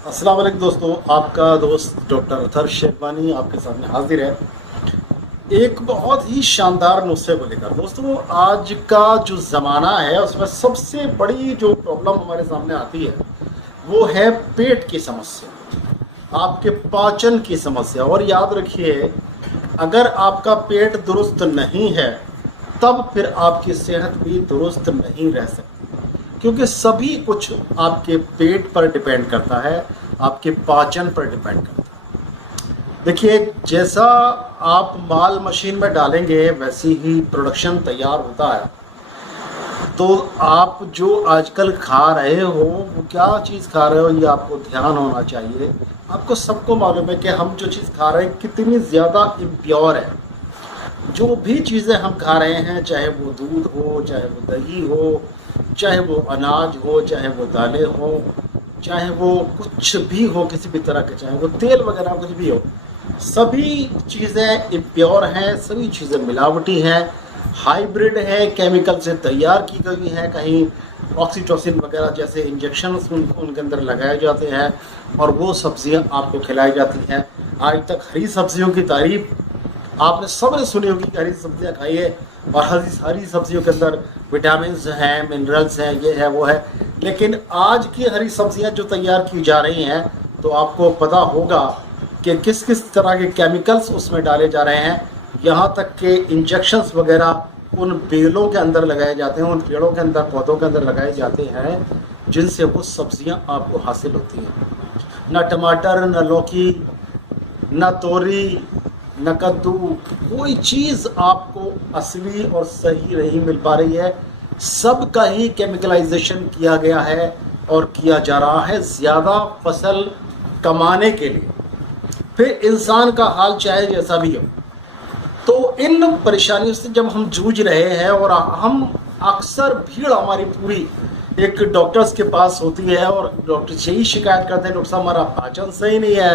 अस्सलाम वालेकुम दोस्तों, आपका दोस्त डॉक्टर अथर शेखवानी आपके सामने हाजिर है एक बहुत ही शानदार नुस्खे को लेकर। दोस्तों, आज का जो ज़माना है उसमें सबसे बड़ी जो प्रॉब्लम हमारे सामने आती है वो है पेट की समस्या, आपके पाचन की समस्या। और याद रखिए, अगर आपका पेट दुरुस्त नहीं है तब फिर आपकी सेहत भी दुरुस्त नहीं रह सकती, क्योंकि सभी कुछ आपके पेट पर डिपेंड करता है, आपके पाचन पर डिपेंड करता है। देखिए, जैसा आप माल मशीन में डालेंगे वैसी ही प्रोडक्शन तैयार होता है। तो आप जो आजकल खा रहे हो वो क्या चीज़ खा रहे हो ये आपको ध्यान होना चाहिए। आपको सबको मालूम है कि हम जो चीज़ खा रहे हैं कितनी ज़्यादा इम्प्योर है। जो भी चीज़ें हम खा रहे हैं, चाहे वो दूध हो, चाहे वो दही हो, चाहे वो अनाज हो, चाहे वो दालें हो, चाहे वो कुछ भी हो, किसी भी तरह के, चाहे वो तेल वगैरह कुछ भी हो, सभी चीज़ें इम्प्योर हैं, सभी चीज़ें मिलावटी हैं, हाइब्रिड है, केमिकल से तैयार की गई हैं। कहीं ऑक्सीटोसिन वगैरह जैसे इंजेक्शन उनके अंदर लगाए जाते हैं और वो सब्जियां आपको खिलाई जाती हैं। आज तक हरी सब्जियों की तारीफ आपने सबने सुनी होगी कि हरी सब्जियां खाइए, और हरी सब्जियों के अंदर विटामिन हैं, मिनरल्स हैं, ये है वो है। लेकिन आज की हरी सब्जियां जो तैयार की जा रही हैं, तो आपको पता होगा कि किस किस तरह के केमिकल्स उसमें डाले जा रहे हैं। यहाँ तक के इंजेक्शंस वगैरह उन बेलों के अंदर लगाए जाते हैं, उन पेड़ों के अंदर, पौधों के अंदर लगाए जाते हैं, जिनसे वो सब्जियां आपको हासिल होती हैं। न टमाटर, न लौकी, न तोरी, न कद्दू, कोई चीज़ आपको असली और सही नहीं मिल पा रही है। सब का ही केमिकलाइजेशन किया गया है और किया जा रहा है ज़्यादा फसल कमाने के लिए। फिर इंसान का हाल चाहे जैसा भी हो, तो इन परेशानियों से जब हम जूझ रहे हैं, और हम अक्सर भीड़ हमारी पूरी एक डॉक्टर्स के पास होती है और डॉक्टर से ही शिकायत करते हैं, डॉक्टर साहब हमारा पाचन सही नहीं है,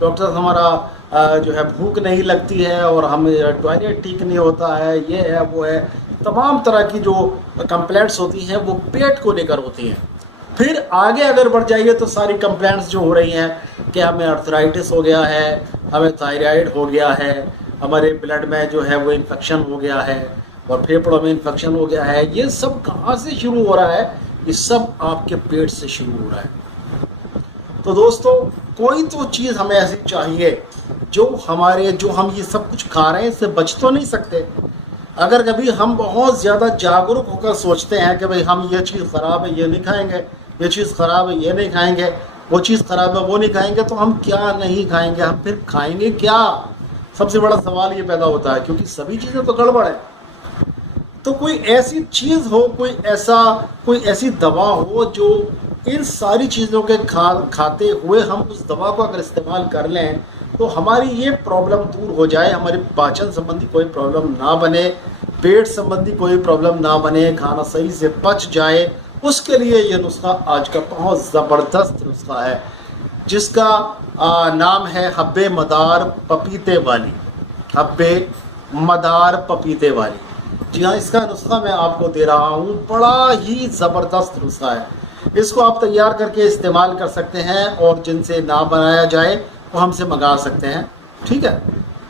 डॉक्टर साहब हमारा जो है भूख नहीं लगती है, और हमें टॉयलेट ठीक नहीं होता है, ये है वो है। तमाम तरह की जो कंप्लेंट्स होती हैं वो पेट को लेकर होती हैं। फिर आगे अगर बढ़ जाइए तो सारी कंप्लेंट्स जो हो रही हैं कि हमें अर्थराइटिस हो गया है, हमें थायराइड हो गया है, हमारे ब्लड में जो है वो इन्फेक्शन हो गया है, और फेफड़ों में इन्फेक्शन हो गया है। ये सब कहाँ से शुरू हो रहा है? ये सब आपके पेट से शुरू हो रहा है। तो दोस्तों, कोई तो चीज़ हमें ऐसी चाहिए जो हम ये सब कुछ खा रहे हैं इससे बच तो नहीं सकते। अगर कभी हम बहुत ज़्यादा जागरूक होकर सोचते हैं कि भाई हम ये चीज़ ख़राब है ये नहीं खाएंगे, ये चीज़ ख़राब है ये नहीं खाएंगे, वो चीज़ ख़राब है वो नहीं खाएंगे, तो हम क्या नहीं खाएंगे, हम फिर खाएंगे क्या? सबसे बड़ा सवाल ये पैदा होता है, क्योंकि सभी चीज़ें तो गड़बड़ है। तो कोई ऐसी चीज़ हो, कोई ऐसी दवा हो जो इन सारी चीज़ों के खाते हुए हम उस दवा को अगर इस्तेमाल कर लें तो हमारी ये प्रॉब्लम दूर हो जाए, हमारे पाचन संबंधी कोई प्रॉब्लम ना बने, पेट संबंधी कोई प्रॉब्लम ना बने, खाना सही से पच जाए। उसके लिए ये नुस्खा आज का बहुत ज़बरदस्त नुस्खा है, जिसका नाम है हब्बे मदार पपीते वाली। हब्बे मदार पपीते वाली, जी हाँ, इसका नुस्खा मैं आपको दे रहा हूँ। बड़ा ही ज़बरदस्त नुस्खा है। इसको आप तैयार करके इस्तेमाल कर सकते हैं, और जिनसे ना बनाया जाए वो हमसे मंगा सकते हैं, ठीक है।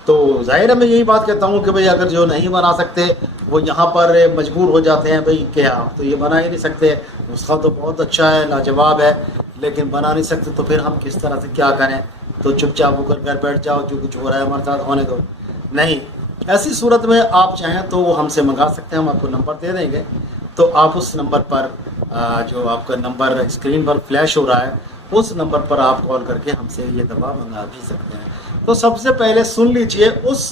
तो ज़ाहिर है मैं यही बात कहता हूँ कि भाई अगर जो नहीं बना सकते वो यहाँ पर मजबूर हो जाते हैं, भाई क्या आप तो ये बना ही नहीं सकते, नुस्खा तो बहुत अच्छा है, लाजवाब है, लेकिन बना नहीं सकते, तो फिर हम किस तरह से क्या करें? तो चुपचाप होकर घर बैठ जाओ, जो कुछ हो रहा है हमारे साथ होने दो। नहीं, ऐसी सूरत में आप चाहें तो वो हमसे मंगा सकते हैं, हम आपको नंबर दे देंगे। तो आप उस नंबर पर जो आपका नंबर स्क्रीन पर फ्लैश हो रहा है, उस नंबर पर आप कॉल करके हमसे ये दवा मंगा भी सकते हैं। तो सबसे पहले सुन लीजिए उस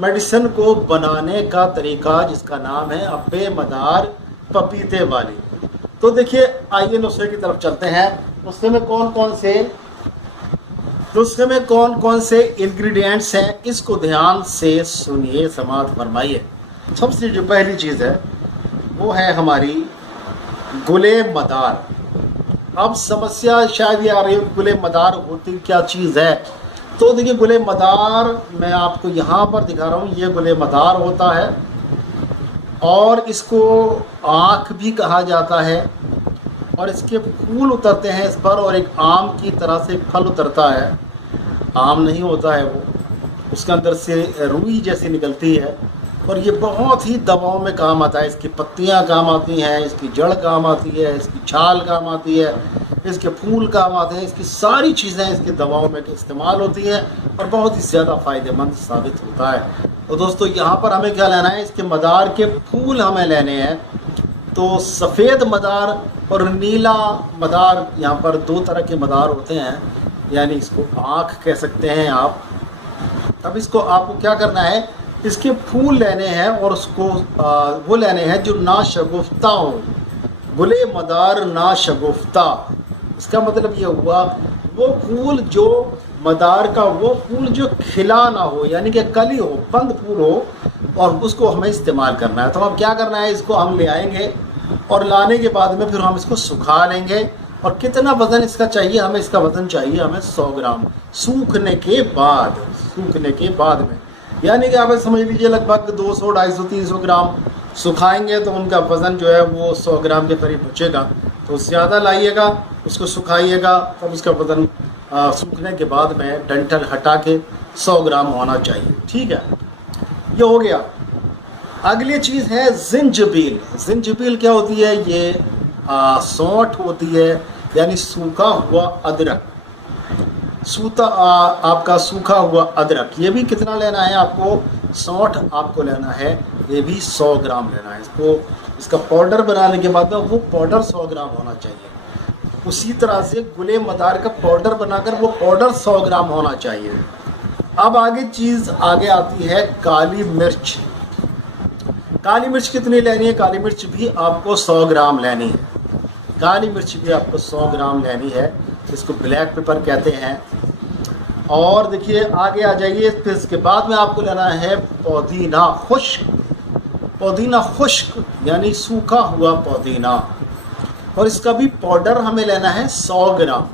मेडिसिन को बनाने का तरीका, जिसका नाम है अब्बे मदार पपीते वाली। तो देखिए, आइए नुस्खे की तरफ चलते हैं। नुस्खे में कौन कौन से इंग्रेडिएंट्स हैं, इसको ध्यान से सुनिए, समाअत फरमाइए। सबसे जो पहली चीज़ है वो है हमारी गुले मदार। अब समस्या शायद ये आ रही है, गुले मदार होती क्या चीज़ है? तो देखिए, गुले मदार मैं आपको यहाँ पर दिखा रहा हूँ, ये गुले मदार होता है, और इसको आँख भी कहा जाता है, और इसके फूल उतरते हैं इस पर, और एक आम की तरह से फल उतरता है। आम नहीं होता है वो, उसके अंदर से रुई जैसी निकलती है, और ये बहुत ही दवाओं में काम आता है। इसकी पत्तियां काम आती हैं, इसकी जड़ काम आती है, इसकी छाल काम आती है, इसके फूल काम आते हैं। इसकी सारी चीज़ें इसकी दवाओं में इस्तेमाल होती हैं और बहुत ही ज़्यादा फ़ायदेमंद साबित होता है। तो दोस्तों यहाँ पर हमें क्या लेना है, इसके मदार के फूल हमें लेने हैं। तो सफ़ेद मदार और नीला मदार, यहाँ पर दो तरह के मदार होते हैं, यानी इसको आँख कह सकते हैं आप। अब इसको आपको क्या करना है, इसके फूल लेने हैं और उसको वो लेने हैं जो ना शगुफ्ता हो, गुले मदार ना शगुफ्ता। इसका मतलब ये हुआ वो फूल जो मदार का, वो फूल जो खिला ना हो, यानी कि कली हो, बंद फूल हो, और उसको हमें इस्तेमाल करना है। तो अब क्या करना है, इसको हम ले आएंगे और लाने के बाद में फिर हम इसको सुखा लेंगे। और कितना वज़न इसका चाहिए हमें, इसका वज़न चाहिए हमें 100 ग्राम सूखने के बाद में, यानी कि आप समझ लीजिए लगभग 200, 250, 300 ग्राम सुखाएंगे तो उनका वज़न जो है वो 100 ग्राम के करीब बचेगा। तो ज़्यादा लाइएगा, उसको सुखाइएगा, तब उसका वज़न सूखने के बाद में डंठल हटा के 100 ग्राम होना चाहिए। ठीक है, ये हो गया। अगली चीज़ है जिंजबील। जिंजबील क्या होती है, ये सौंठ होती है, यानी सूखा हुआ अदरक। आपका सूखा हुआ अदरक, ये भी कितना लेना है आपको, सौंठ आपको लेना है, ये भी 100 ग्राम लेना है। इसका पाउडर बनाने के बाद में वो पाउडर 100 ग्राम होना चाहिए। उसी तरह से गुले मदार का पाउडर बनाकर वो पाउडर 100 ग्राम होना चाहिए। अब आगे आती है काली मिर्च। काली मिर्च कितनी लेनी है, काली मिर्च भी आपको 100 ग्राम लेनी है। काली मिर्च भी आपको 100 ग्राम लेनी है, इसको ब्लैक पेपर कहते हैं। और देखिए आगे आ जाइए, फिर इसके बाद में आपको लेना है पुदीना खुश्क। पुदीना खुश्क यानी सूखा हुआ पुदीना, और इसका भी पाउडर हमें लेना है 100 ग्राम।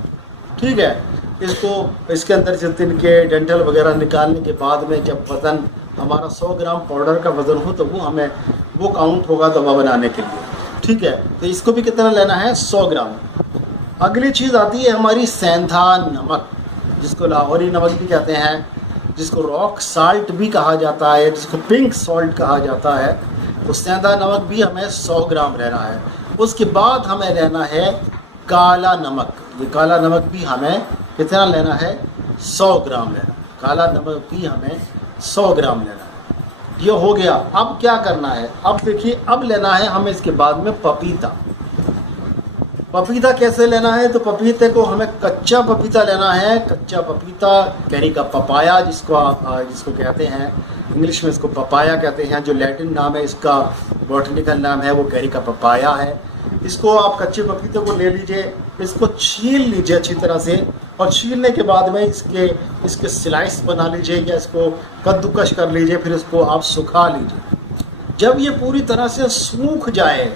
ठीक है, इसके अंदर से तिनके डंठल वगैरह निकालने के बाद में जब वज़न हमारा 100 ग्राम पाउडर का वज़न हो तो वो काउंट होगा दवा बनाने के लिए। ठीक है, तो इसको भी कितना लेना है, 100 ग्राम। अगली चीज़ आती है हमारी सेंधा नमक, जिसको लाहौरी नमक भी कहते हैं, जिसको रॉक साल्ट भी कहा जाता है, जिसको पिंक सॉल्ट कहा जाता है। तो सेंधा नमक भी हमें 100 ग्राम लेना है। उसके बाद हमें लेना है काला नमक। ये काला नमक भी हमें कितना लेना है, 100 ग्राम लेना। काला नमक भी हमें 100 ग्राम लेना है। ये हो गया। अब क्या करना है, अब देखिए, अब लेना है हमें इसके बाद में पपीता। पपीता कैसे लेना है, तो पपीते को हमें कच्चा पपीता लेना है। कच्चा पपीता, कैरी का पपाया जिसको कहते हैं, इंग्लिश में इसको पपाया कहते हैं। जो लैटिन नाम है इसका, बॉटनिकल नाम है, वो कैरी का पपाया है। इसको आप कच्चे पपीते को ले लीजिए, इसको छील लीजिए अच्छी तरह से, और छीलने के बाद में इसके स्लाइस बना लीजिए या इसको कद्दूकश कर लीजिए। फिर इसको आप सुखा लीजिए। जब ये पूरी तरह से सूख जाए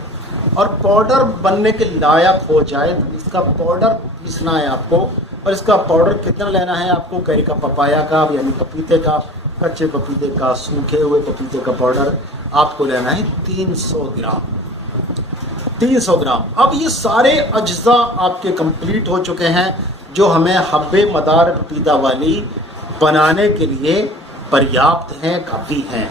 और पाउडर बनने के लायक हो जाए, तो इसका पाउडर पीसना है आपको। और इसका पाउडर कितना लेना है आपको, कैरी का पपाया का, यानी पपीते का, कच्चे पपीते का, सूखे हुए पपीते का पाउडर आपको लेना है 300 ग्राम। 300 ग्राम। अब ये सारे अज्जा आपके कंप्लीट हो चुके हैं, जो हमें हब्बे मदार पपीता वाली बनाने के लिए पर्याप्त हैं, काफ़ी हैं।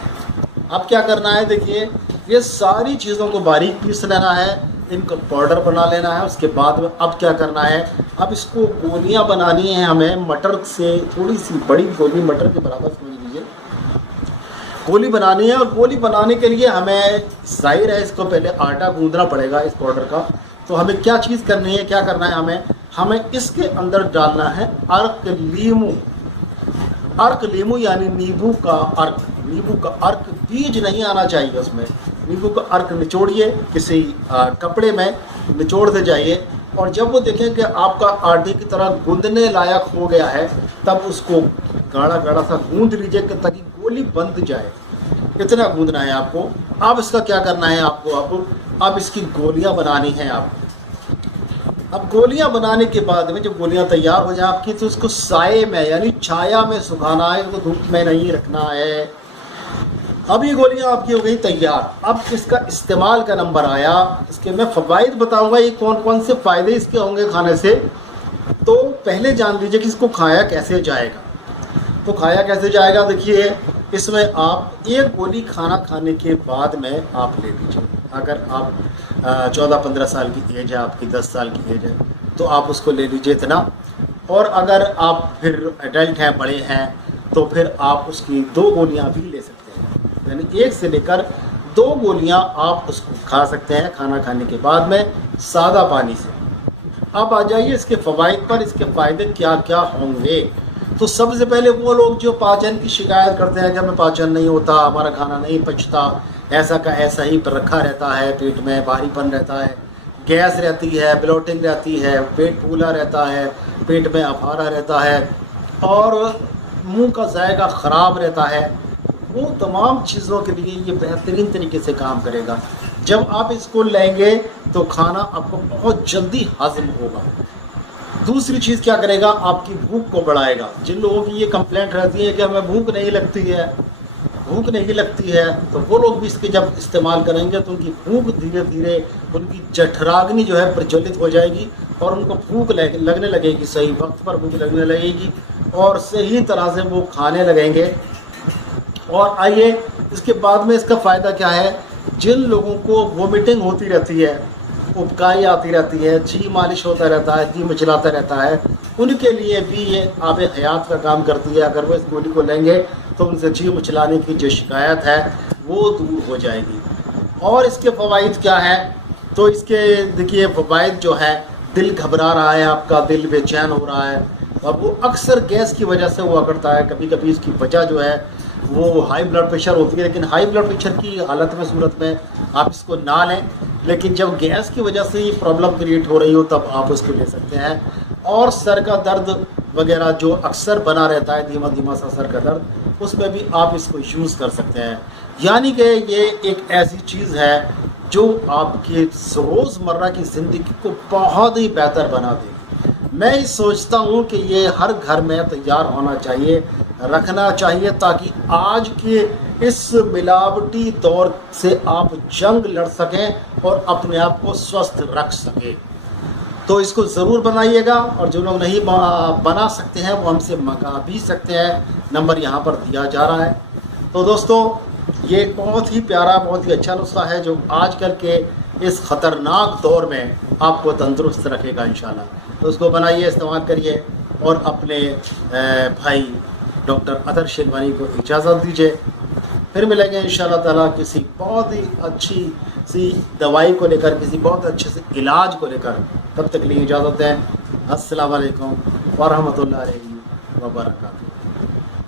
अब क्या करना है, देखिए, ये सारी चीज़ों को बारीक पीस लेना है, इनको पाउडर बना लेना है। उसके बाद में अब क्या करना है, अब इसको गोलियां बनानी है हमें। मटर से थोड़ी सी बड़ी गोली, मटर के बराबर समझ लीजिए, गोली बनानी है। और गोली बनाने के लिए हमें जाहिर है इसको पहले आटा गूंदना पड़ेगा इस पाउडर का। तो हमें क्या चीज़ करनी है, क्या करना है, हमें इसके अंदर डालना है अर्क लीमू। अर्क लीमू यानी नींबू का अर्क। नींबू का अर्क, बीज नहीं आना चाहिए उसमें। नींबू का अर्क निचोड़िए, किसी कपड़े में निचोड़ दे जाइए, और जब वो देखें कि आपका आटे की तरह गूंदने लायक हो गया है, तब उसको गाढ़ा गाढ़ा सा गूंद लीजिए ताकि गोली बंध जाए। इतना गूंदना है आपको। अब इसका क्या करना है आपको, अब इसकी गोलियां बनानी हैं आपको। अब गोलियां बनाने के बाद में जब गोलियां तैयार हो जाए आपकी, तो उसको साए में यानी छाया में सुखाना है, उसको धूप में नहीं रखना है। अब ये गोलियां आपकी हो गई तैयार। अब इसका इस्तेमाल का नंबर आया। इसके मैं फ़वाइद बताऊंगा, ये कौन कौन से फ़ायदे इसके होंगे खाने से। तो पहले जान लीजिए कि इसको खाया कैसे जाएगा। तो खाया कैसे जाएगा, देखिए इसमें आप एक गोली खाना खाने के बाद में आप ले लीजिए। अगर आप 14-15 साल की एज है, आपकी 10 साल की एज है, तो आप उसको ले लीजिए इतना। और अगर आप फिर एडल्ट हैं, बड़े हैं, तो फिर आप उसकी 2 गोलियां भी ले सकते हैं। यानी 1 से लेकर 2 गोलियां आप उसको खा सकते हैं खाना खाने के बाद में, सादा पानी से। अब आ जाइए इसके फ़वाइद पर, इसके फ़ायदे क्या क्या होंगे। तो सबसे पहले वो लोग जो पाचन की शिकायत करते हैं कि हमें पाचन नहीं होता, हमारा खाना नहीं पचता, ऐसा का ऐसा ही रखा रहता है, पेट में भारीपन रहता है, गैस रहती है, ब्लोटिंग रहती है, पेट फूला रहता है, पेट में अफारा रहता है और मुंह का जायका ख़राब रहता है, वो तमाम चीज़ों के लिए ये बेहतरीन तरीके से काम करेगा। जब आप इसको लेंगे तो खाना आपको बहुत जल्दी हज़म होगा। दूसरी चीज़ क्या करेगा, आपकी भूख को बढ़ाएगा। जिन लोगों की ये कंप्लेंट रहती है कि हमें भूख नहीं लगती है, तो वो लोग भी इसके जब इस्तेमाल करेंगे तो उनकी भूख धीरे धीरे, उनकी जठराग्नि जो है प्रज्वलित हो जाएगी और उनको भूख लगने लगेगी, सही वक्त पर भूख लगने लगेगी और सही तरह से वो खाने लगेंगे। और आइए इसके बाद में इसका फ़ायदा क्या है। जिन लोगों को वोमिटिंग होती रहती है, उबकाई आती रहती है, जी मालिश होता रहता है, जी मिचलाता रहता है, उनके लिए भी ये आब हयात का काम करती है। अगर वो इस गोली को लेंगे तो उनसे जी मिचलाने की जो शिकायत है वो दूर हो जाएगी। और इसके फ़वाइद क्या है, तो इसके देखिए फ़वाइद जो है, दिल घबरा रहा है, आपका दिल बेचैन हो रहा है और वो अक्सर गैस की वजह से हुआ करता है। कभी कभी इसकी वजह जो है वो हाई ब्लड प्रेशर होती है, लेकिन हाई ब्लड प्रेशर की हालत में, सूरत में आप इसको ना लें। लेकिन जब गैस की वजह से ये प्रॉब्लम क्रिएट हो रही हो तब आप उसको ले सकते हैं। और सर का दर्द वगैरह जो अक्सर बना रहता है, धीमा धीमा सा सर का दर्द, उसमें भी आप इसको यूज़ कर सकते हैं। यानी कि ये एक ऐसी चीज़ है जो आपके रोज़मर्रा की ज़िंदगी को बहुत ही बेहतर बना देगी। मैं सोचता हूँ कि ये हर घर में तैयार होना चाहिए, रखना चाहिए, ताकि आज के इस मिलावटी दौर से आप जंग लड़ सकें और अपने आप को स्वस्थ रख सकें। तो इसको ज़रूर बनाइएगा और जो लोग नहीं बना सकते हैं वो हमसे मंगा भी सकते हैं, नंबर यहाँ पर दिया जा रहा है। तो दोस्तों ये बहुत ही प्यारा, बहुत ही अच्छा नुस्खा है जो आजकल के इस ख़तरनाक दौर में आपको तंदुरुस्त रखेगा इंशाल्लाह। तो उसको बनाइए, इस्तेमाल करिए और अपने भाई डॉक्टर अतर शेरवानी को इजाज़त दीजिए। फिर मिलेंगे इंशाल्लाह ताला किसी बहुत ही अच्छी सी दवाई को लेकर, किसी बहुत अच्छे से इलाज को लेकर। तब तक के लिए इजाज़त दें। अस्सलाम वालेकुम व रहमतुल्लाहि व बरकातुहू।